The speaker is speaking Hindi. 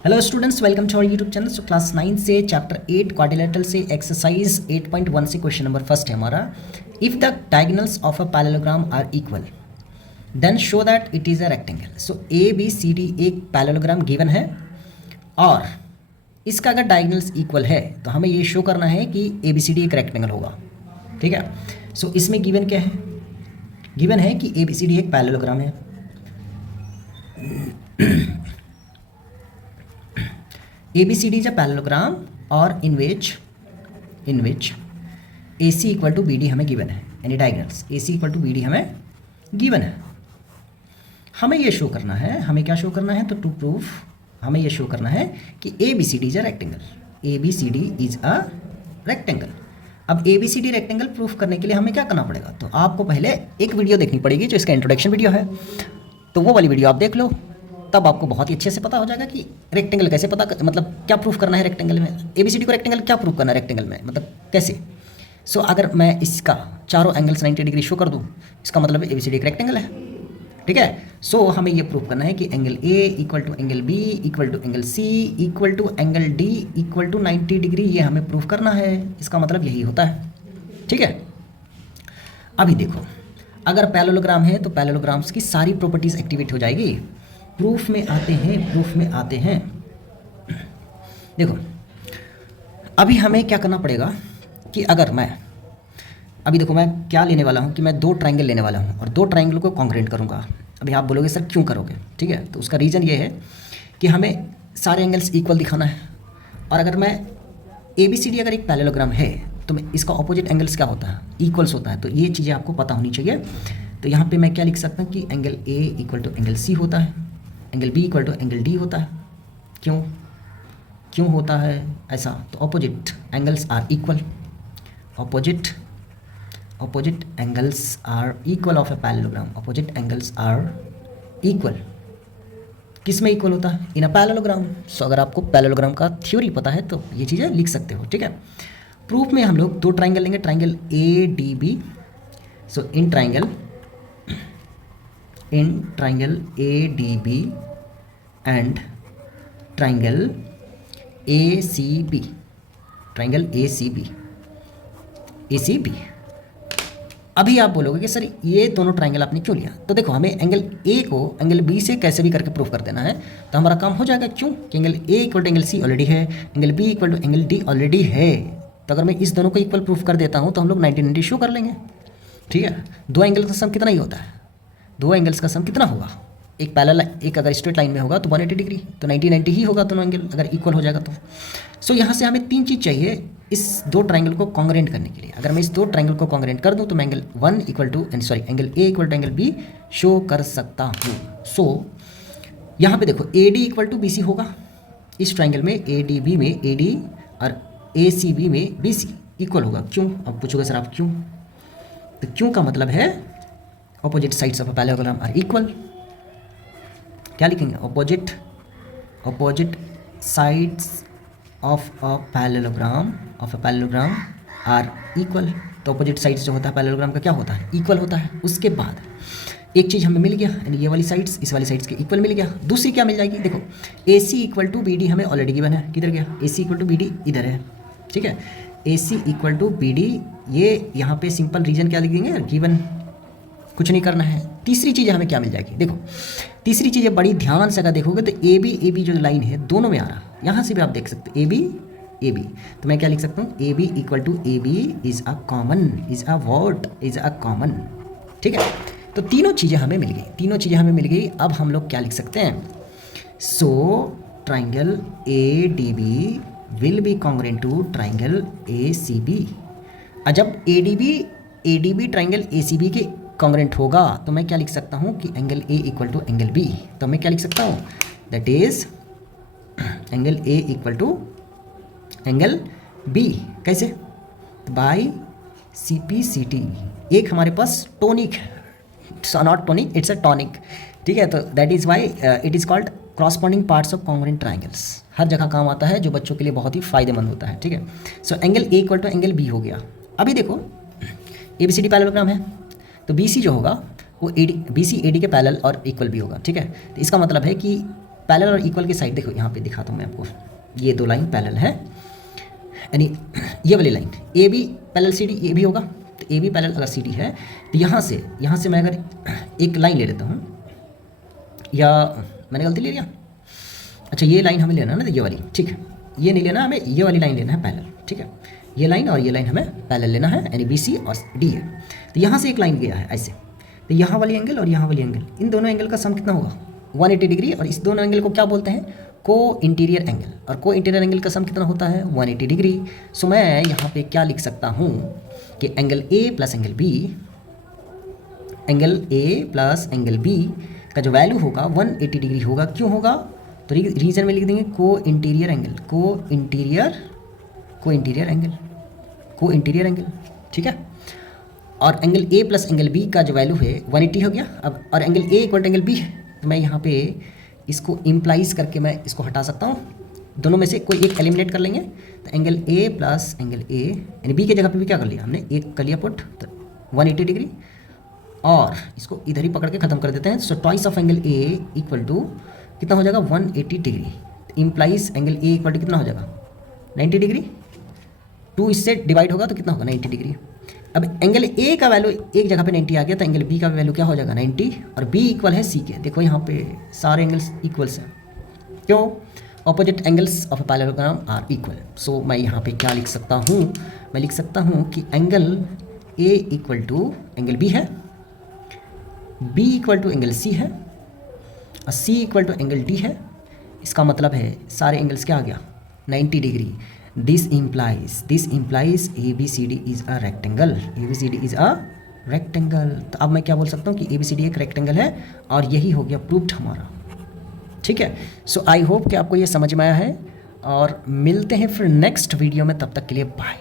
Hello students, welcome to our YouTube channel. So class 9 से चैप्टर 8 क्वाड्रिलेटरल से एक्सरसाइज 8.1 से क्वेश्चन नंबर फर्स्ट है हमारा। If the diagonals of a parallelogram are equal then show that it is a rectangle. So A B C D एक पैरेललोग्राम गिवन है और इसका अगर डायगोनल्स इक्वल है तो हमें ये शो करना है कि ए बी सी डी एक रेक्टेंगल होगा। ठीक है। सो इसमें गिवन क्या है? गिवन है कि ए बी सी डी एक पैरेललोग्राम है। ABCD is a parallelogram और in which AC equal to BD हमें गिवन है, यानी diagonals AC equal to BD हमें गिवन है। हमें ये शो करना है, हमें क्या शो करना है? तो टू प्रूफ हमें ये शो करना है कि ABCD is a rectangle. ABCD is a rectangle. अब ABCD रेक्टेंगल प्रूफ करने के लिए हमें क्या करना पड़ेगा? तो आपको पहले एक वीडियो देखनी पड़ेगी जो इसका इंट्रोडक्शन वीडियो है, तो वो वाली वीडियो आप देख लो, तब आपको बहुत ही अच्छे से पता हो जाएगा कि रेक्टेंगल कैसे मतलब क्या प्रूफ करना है रेक्टेंगल में। ABCD को रेक्टेंगल क्या प्रूफ करना है रेक्टेंगल में, मतलब कैसे। सो अगर मैं इसका चारों एंगल्स 90 डिग्री शो कर दूं, इसका मतलब ABCD एक रेक्टेंगल है। ठीक है। सो हमें ये प्रूफ करना है कि angle A equal to angle B equal to angle C equal to angle D equal to 90 degree, ये हमें प्रूफ करना है। इसका मतलब यही होता है। ठीक है। अभी देखो, अगर पैरेललोग्राम है तो पैरेललोग्राम्स की सारी प्रॉपर्टीज एक्टिवेट हो जाएगी। प्रूफ में आते हैं। देखो, अभी हमें क्या करना पड़ेगा कि अगर मैं क्या लेने वाला हूँ कि मैं दो ट्रायंगल लेने वाला हूँ और दो ट्रायंगल को कॉन्ग्रुएंट करूँगा। अभी आप बोलोगे सर क्यों करोगे? ठीक है, तो उसका रीज़न ये है कि हमें सारे एंगल्स इक्वल दिखाना है। और अगर मैं ABCD अगर एक पैरेललोग्राम है तो मैं इसका ऑपोजिट एंगल्स क्या होता है? इक्वल्स होता है। तो ये चीज़ें आपको पता होनी चाहिए। तो यहाँ पे मैं क्या लिख सकता हूँ कि angle A equal to angle C होता है, angle B equal to angle D होता है। क्यों होता है ऐसा? तो opposite angles are equal. Opposite angles are equal of a parallelogram. Opposite angles are equal. किस में इक्वल होता है? इन अ पैरेललोग्राम। सो अगर आपको पैरेललोग्राम का थ्योरी पता है तो ये चीज़ें लिख सकते हो। ठीक है। प्रूफ में हम लोग दो ट्राइंगल लेंगे, triangle ADB। So in triangle ADB and triangle ACB, अभी आप बोलोगे कि सर ये दोनों ट्राइंगल आपने क्यों लिया? तो देखो, हमें एंगल A को एंगल B से कैसे भी करके प्रूफ कर देना है, तो हमारा काम हो जाएगा। क्यों? कि angle A equal to angle C already है, angle B equal to angle D already है। तो अगर मैं इस दोनों को इक्वल प्रूफ कर देता हूँ तो हम लोग 90-90 शो कर लेंगे। ठीक है। दो एंगल का सम कितना ही होता है? दो एंगल्स का सम कितना होगा? एक पैरेलल, एक अगर स्ट्रेट लाइन में होगा तो 180 डिग्री, तो 90-90 ही होगा दोनों एंगल अगर इक्वल हो जाएगा तो। सो यहाँ से हमें तीन चीज़ चाहिए इस दो ट्राइंगल को कॉन्ग्रुएंट करने के लिए। अगर मैं इस दो ट्राइंगल को कॉन्ग्रुएंट कर दूँ तो मैं angle A equal to angle B show कर सकता हूँ। सो यहाँ पे देखो, AD इक्वल टू BC होगा इस ट्राइंगल में। ADB में AD और ACB में BC इक्वल होगा। क्यों? अब पूछोगे सर आप क्यों? तो क्यों का मतलब है opposite sides of a parallelogram are equal. क्या लिखेंगे? Opposite sides of a parallelogram are equal. तो ऑपोजिट साइड्स जो होता है पैरेललोग्राम का क्या होता है? इक्वल होता है। उसके बाद एक चीज़ हमें मिल गया, यानी ये वाली साइड्स इस वाली साइड्स के इक्वल मिल गया। दूसरी क्या मिल जाएगी? देखो, AC इक्वल टू BD हमें ऑलरेडी गिवन है। किधर गया? AC इक्वल टू BD इधर है। ठीक है। AC इक्वल टू BD, ये यहाँ पे सिंपल रीजन क्या लिख देंगे? गिवन, कुछ नहीं करना है। तीसरी चीज़ हमें क्या मिल जाएगी? देखो, तीसरी चीज़ें बड़ी ध्यान से अगर देखोगे तो AB जो लाइन है दोनों में आ रहा है। यहाँ से भी आप देख सकते हो AB। तो मैं क्या लिख सकता हूँ? AB equal to AB is a common. ठीक है। तो तीनों चीज़ें हमें मिल गई। अब हम लोग क्या लिख सकते हैं? So triangle ADB will be congruent to triangle ACB। जब ADB ट्राइंगल ACB के कॉन्ग्रुएंट होगा तो मैं क्या लिख सकता हूँ कि angle A equal to angle B। तो मैं क्या लिख सकता हूँ? That is angle A equal to angle B। कैसे? By CPCT। एक हमारे पास टोनिक है, not tonic, it's a tonic. ठीक है। तो that is why it is called corresponding parts of congruent triangles. हर जगह काम आता है, जो बच्चों के लिए बहुत ही फायदेमंद होता है। ठीक है। So angle A equal to angle B हो गया। अभी देखो, ABCD पैरेललोग्राम है तो BC जो होगा वो BC AD के पैरेलल और इक्वल भी होगा। ठीक है। तो इसका मतलब है कि पैरेलल और इक्वल की साइड देखो, यहाँ पे दिखाता हूँ मैं आपको, ये दो लाइन पैरेलल है, यानी ये वाली line A B parallel C D, ये भी होगा, तो ए बी पैरेलल अगर सी डी है तो यहाँ से मैं अगर एक लाइन ले लेता हूँ, या मैंने गलती ले लिया, अच्छा ये लाइन हमें लेना है ना, तो ये वाली, ठीक है, ये नहीं लेना हमें, ये वाली लाइन लेना है पैरेलल, ठीक है, ये लाइन और ये लाइन हमें पैरेलल लेना है, यानी बी सी और डी है। तो यहाँ से एक लाइन गया है ऐसे, तो यहाँ वाली एंगल और यहाँ वाली एंगल, इन दोनों एंगल का सम कितना होगा 180 डिग्री, और इस दोनों एंगल को क्या बोलते हैं, को इंटीरियर एंगल, और को इंटीरियर एंगल का सम कितना होता है 180 डिग्री। सो मैं यहाँ पे क्या लिख सकता हूँ कि angle A plus angle B, angle A plus angle B का जो वैल्यू होगा 180 डिग्री होगा। क्यों होगा, तो रीजन में लिख देंगे co interior angle, co interior angle, ठीक है। और angle A plus angle B का जो वैल्यू है 180 हो गया। अब और angle A equal to angle B है, तो मैं यहाँ पे इसको इम्प्लाइज करके मैं इसको हटा सकता हूँ, दोनों में से कोई एक एलिमिनेट कर लेंगे। तो angle A plus angle A, यानी बी के जगह पे भी क्या कर लिया हमने, एक कर लिया पुट, तो 180 डिग्री, और इसको इधर ही पकड़ के ख़त्म कर देते हैं। So twice of angle A equal to कितना हो जाएगा 180 degree, implies angle A equal to कितना हो जाएगा 90 डिग्री, 2 इससे डिवाइड होगा तो कितना होगा 90 डिग्री। अब एंगल ए का वैल्यू एक जगह पे 90 आ गया, तो एंगल बी का वैल्यू क्या हो जाएगा 90, और बी इक्वल है सी के। देखो यहाँ पे सारे एंगल्स इक्वल्स हैं, क्यों, opposite angles of a parallelogram are equal. So मैं यहाँ पे क्या लिख सकता हूँ, मैं लिख सकता हूँ कि angle A equal to angle B है, B equal to angle C है, और C equal to angle D है। इसका मतलब है सारे एंगल्स क्या आ गया 90 degree. This implies A B C D is a rectangle, A B C D is a rectangle. तो अब मैं क्या बोल सकता हूँ कि ए बी सी डी एक रेक्टेंगल है, और यही हो गया प्रूव्ड हमारा, ठीक है। सो आई होप कि आपको ये समझ में आया है, और मिलते हैं फिर नेक्स्ट वीडियो में, तब तक के लिए बाय।